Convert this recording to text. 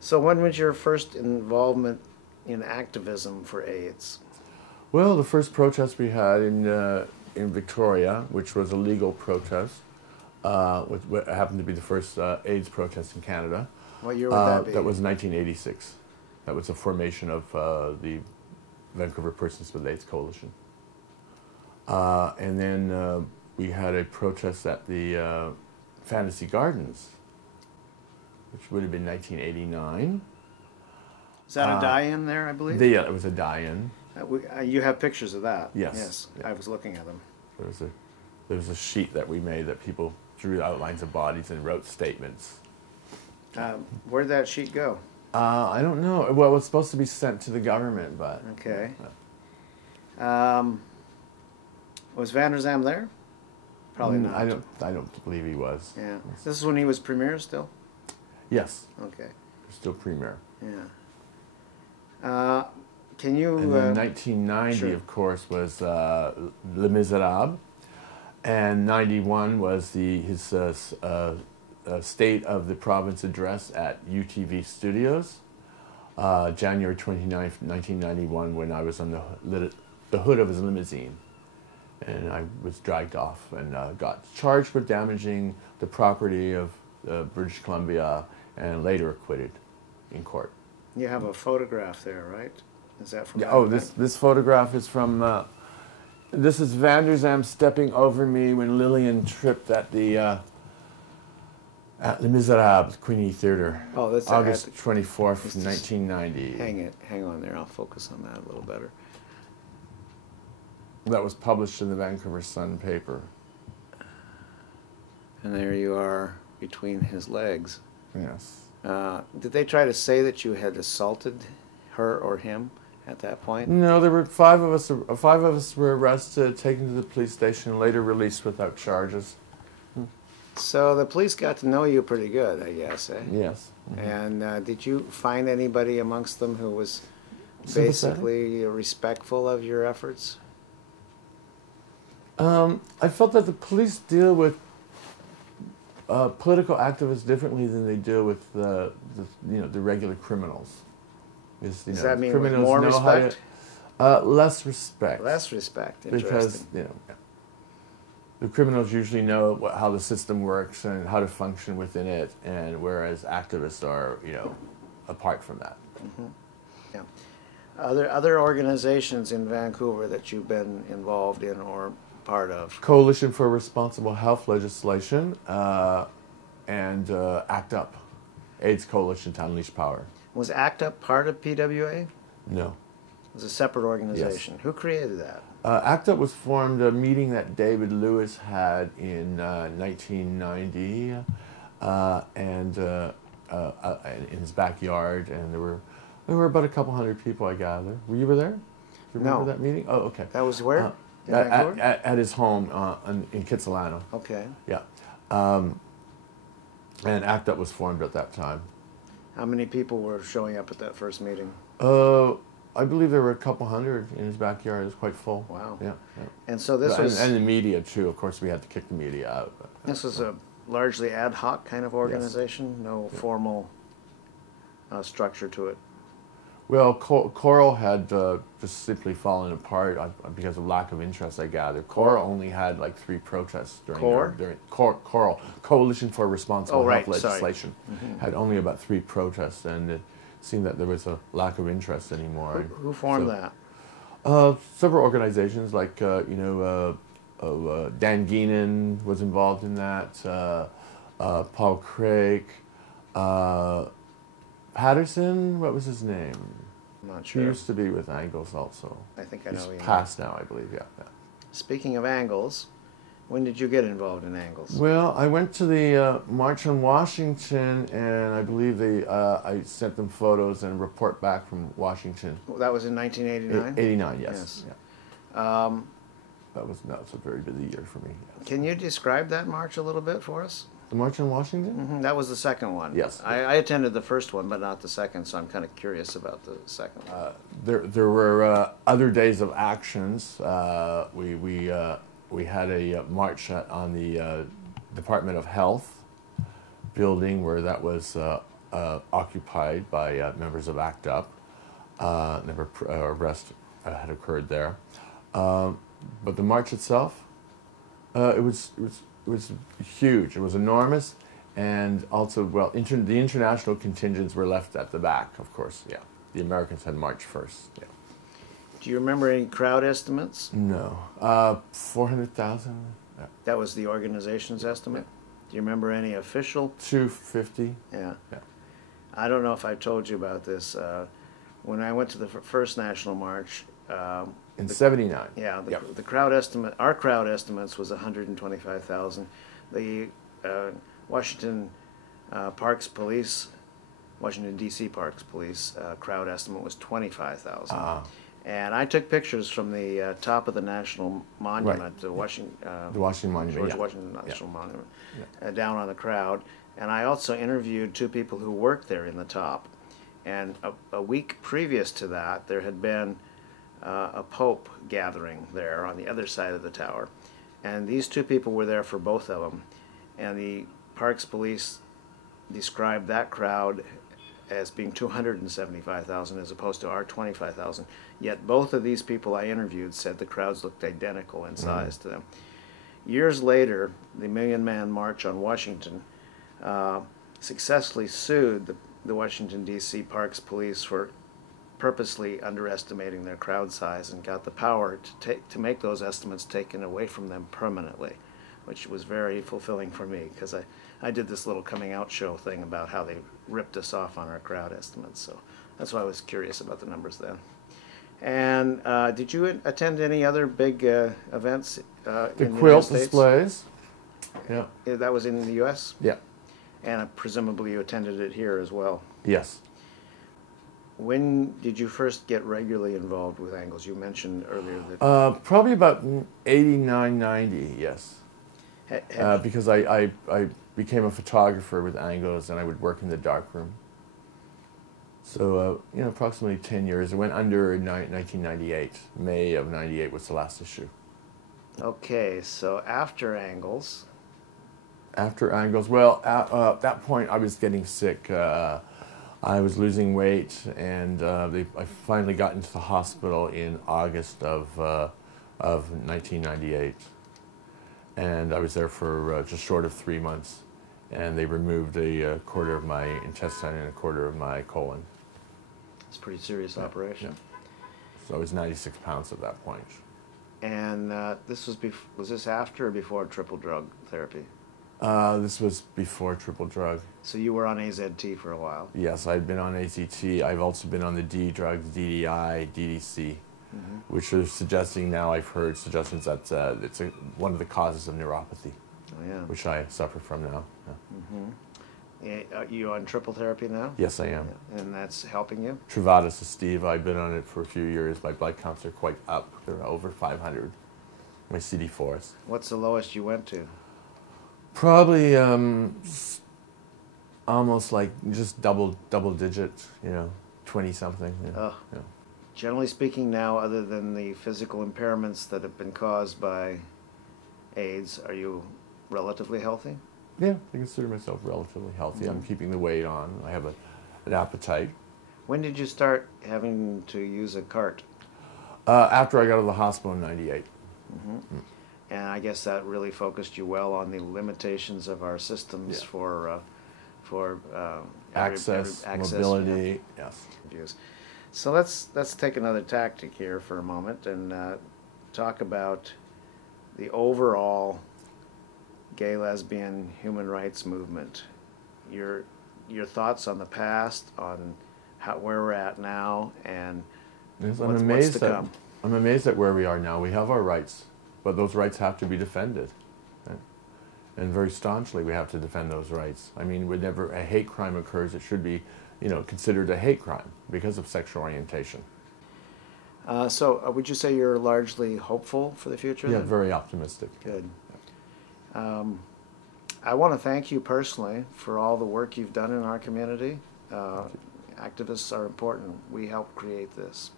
So when was your first involvement in activism for AIDS? Well, the first protest we had in Victoria, which was a legal protest, which happened to be the first AIDS protest in Canada. What year would that be? That was 1986. That was a formation of the Vancouver Persons with AIDS Coalition. And then we had a protest at the Fantasy Gardens, which would have been 1989. Is that a die-in there, I believe? Yeah, it was a die-in. You have pictures of that? Yes. Yes, Yeah. I was looking at them. There was a sheet that we made that people drew outlines of bodies and wrote statements. Where'd that sheet go? I don't know. Well, it was supposed to be sent to the government, but... Okay. Was Vander Zalm there? Probably not. I don't believe he was. Yeah. This is when he was premier still? Yes. Okay. Still premier. Yeah. Can you... And then 1990, sure. of course, was Les Miserables. And 91 was his State of the Province address at UTV Studios. January 29th, 1991, when I was on the hood of his limousine. And I was dragged off and got charged with damaging the property of British Columbia and later acquitted in court. You have a photograph there, right? Is that from... Yeah, oh, this photograph is from... this is Vander Zalm stepping over me when Lillian tripped at Les Miserables, Queenie Theatre. Oh, that's August 24th, 1990. Hang on there. I'll focus on that a little better. That was published in the Vancouver Sun paper. And there you are between his legs. Yes. Did they try to say that you had assaulted her or him at that point? No, there were five of us. Five of us were arrested, taken to the police station, later released without charges. So the police got to know you pretty good, I guess, eh? Yes. Mm-hmm. And did you find anybody amongst them who was Sympathetic? basically respectful of your efforts? I felt that the police deal with political activists differently than they deal with the regular criminals. Does that mean with more respect? Less respect. Less respect. Interesting. Because the criminals usually know how the system works and how to function within it, and whereas activists are apart from that. Mm-hmm. Yeah. Other organizations in Vancouver that you've been involved in or part of? Coalition for Responsible Health legislation and ACT UP, AIDS Coalition to Unleash Power. Was ACT UP part of PWA? No. It was a separate organization. Yes. Who created that? ACT UP was formed a meeting that David Lewis had in 1990 and in his backyard, and there were about a couple hundred people, I gather. Were you there? Do you remember that meeting? Oh, okay. That was where? At his home in Kitsilano. Okay. Yeah. And ACT UP was formed at that time. How many people were showing up at that first meeting? I believe there were a couple hundred in his backyard. It was quite full. Wow. Yeah. And so this was... And the media, too. Of course, we had to kick the media out. This was a largely ad hoc kind of organization? Yes. No formal structure to it? Well, Coral had just simply fallen apart because of lack of interest, I gather. Coral only had like 3 protests during Coral, Coalition for Responsible Health legislation, had only about 3 protests, and it seemed that there was a lack of interest anymore. Who formed that? Several organizations, like Dan Geenan was involved in that. Paul Craig. Patterson, what was his name? I'm not sure. He used to be with Angles also. I think I know him. He's passed now, I believe, yeah. Speaking of Angles, when did you get involved in Angles? Well, I went to the March on Washington, and I believe I sent them photos and a report back from Washington. Well, that was in 1989? 89, yes. Yeah. That was a very busy year for me. Yes. Can you describe that march a little bit for us? The March on Washington? Mm-hmm. That was the second one. Yes. I attended the first one, but not the second, so I'm kind of curious about the second one. There were other days of actions. We had a march on the Department of Health building where that was occupied by members of ACT UP. Never arrest had occurred there. But the march itself, it was huge. It was enormous, and also, well, the international contingents were left at the back, of course. Yeah, the Americans had marched first. Yeah. Do you remember any crowd estimates? No, 400,000. Yeah. That was the organization's estimate. Do you remember any official? 250. Yeah. Yeah. I don't know if I told you about this. When I went to the first national march. In '79. Yeah, Yep. the crowd estimate, our crowd estimates was 125,000. The Washington Parks Police, Washington D.C. Parks Police crowd estimate was 25,000. And I took pictures from the top of the National Monument, Right. the Washington Monument, George yeah. Washington National Monument, Yeah. down on the crowd. And I also interviewed two people who worked there in the top. And a week previous to that, there had been a Pope gathering there on the other side of the tower. And these two people were there for both of them. And the Parks Police described that crowd as being 275,000 as opposed to our 25,000. Yet both of these people I interviewed said the crowds looked identical in size to them. Years later, the Million Man March on Washington successfully sued the Washington, D.C. Parks Police for purposely underestimating their crowd size, and got the power to make those estimates taken away from them permanently, which was very fulfilling for me, because I did this little coming out show thing about how they ripped us off on our crowd estimates. So that's why I was curious about the numbers then. And did you attend any other big events in the United Quilt States? displays. Yeah. That was in the U.S.? Yeah. And presumably you attended it here as well. Yes. When did you first get regularly involved with angles? You mentioned earlier that... Probably about 89, 90, yes. Because I became a photographer with angles, and I would work in the darkroom. So, approximately 10 years. It went under in 1998. May of 98 was the last issue. Okay, so after angles... After angles, well, at that point I was getting sick. I was losing weight, and I finally got into the hospital in August of 1998. And I was there for just short of 3 months. And they removed a quarter of my intestine and a quarter of my colon. It's a pretty serious operation. Yeah. So I was 96 pounds at that point. And this was this after or before triple drug therapy? This was before triple drug. So you were on AZT for a while? Yes, I'd been on AZT. I've also been on the D drugs, DDI-DDC, which are suggesting now, I've heard suggestions that it's one of the causes of neuropathy, which I suffer from now. Yeah. Are you on triple therapy now? Yes, I am. And that's helping you? Truvada Steve, I've been on it for a few years. My blood counts are quite up. They're over 500. My CD4s. What's the lowest you went to? Probably almost like just double digit, 20 something. Yeah. Yeah. Generally speaking now, other than the physical impairments that have been caused by AIDS, are you relatively healthy? Yeah, I consider myself relatively healthy. I'm keeping the weight on. I have an appetite. When did you start having to use a cart? After I got out of the hospital in '98. And I guess that really focused you well on the limitations of our systems for access, mobility, yes. So let's take another tactic here for a moment and talk about the overall gay, lesbian, human rights movement. Your thoughts on the past, on where we're at now, and what's to come. I'm amazed at where we are now. We have our rights, but those rights have to be defended. Right? And very staunchly we have to defend those rights. I mean, whenever a hate crime occurs, it should be, considered a hate crime because of sexual orientation. So would you say you're largely hopeful for the future? Yeah, then? very optimistic. Good. I want to thank you personally for all the work you've done in our community. Activists are important. We help create this.